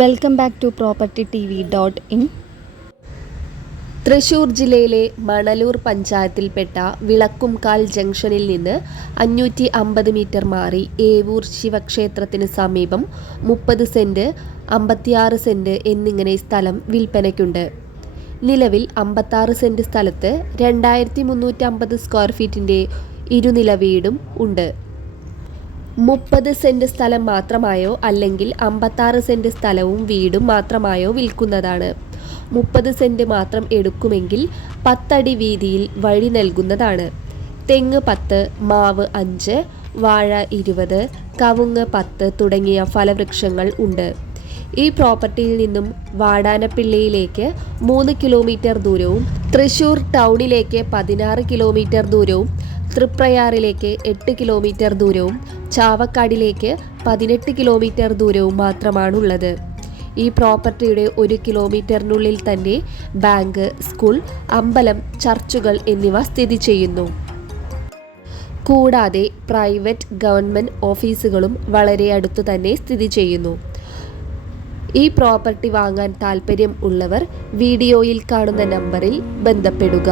Welcome back to propertytv.in. Thrissur ജില്ലയിലെ മണലൂർ പഞ്ചായത്തിൽപ്പെട്ട വിളക്കുംകാൽ ജംഗ്ഷനിൽ നിന്ന് 550 മീറ്റർ മാറി ഏവൂർ ശിവക്ഷേത്രത്തിന് സമീപം 30 സെന്റ്, 56 സെന്റ് എന്നിങ്ങനെ സ്ഥലം വിൽപ്പനയ്ക്കുണ്ട്. നിലവിൽ 56 സെന്റ് സ്ഥലത്ത് 2350 സ്ക്വയർ ഫീറ്റിന്റെ ഇരുനില വീടും ഉണ്ട്. 30 സെന്റ് സ്ഥലം മാത്രമായോ അല്ലെങ്കിൽ 56 സെന്റ് സ്ഥലവും വീടും മാത്രമായോ വിൽക്കുന്നതാണ്. 30 സെന്റ് മാത്രം എടുക്കുമെങ്കിൽ 10 അടി വീതിയിൽ വഴി നൽകുന്നതാണ്. തെങ്ങ് 10, മാവ് 5, വാഴ 20, കവുങ്ങ് 10 തുടങ്ങിയ ഫലവൃക്ഷങ്ങൾ ഉണ്ട്. ഈ പ്രോപ്പർട്ടിയിൽ നിന്നും വാടാനപ്പിള്ളിയിലേക്ക് 3 കിലോമീറ്റർ ദൂരവും തൃശൂർ ടൗണിലേക്ക് 16 കിലോമീറ്റർ ദൂരവും തൃപ്രയാറിലേക്ക് 8 കിലോമീറ്റർ ദൂരവും ചാവക്കാടിലേക്ക് 18 കിലോമീറ്റർ ദൂരവും മാത്രമാണുള്ളത്. ഈ പ്രോപ്പർട്ടിയുടെ 1 കിലോമീറ്ററിനുള്ളിൽ തന്നെ ബാങ്ക്, സ്കൂൾ, അമ്പലം, ചർച്ചുകൾ എന്നിവ സ്ഥിതി ചെയ്യുന്നു. കൂടാതെ പ്രൈവറ്റ്, ഗവൺമെൻറ് ഓഫീസുകളും വളരെ അടുത്തു തന്നെ സ്ഥിതി ചെയ്യുന്നു. ഈ പ്രോപ്പർട്ടി വാങ്ങാൻ താൽപ്പര്യം ഉള്ളവർ വീഡിയോയിൽ കാണുന്ന നമ്പറിൽ ബന്ധപ്പെടുക.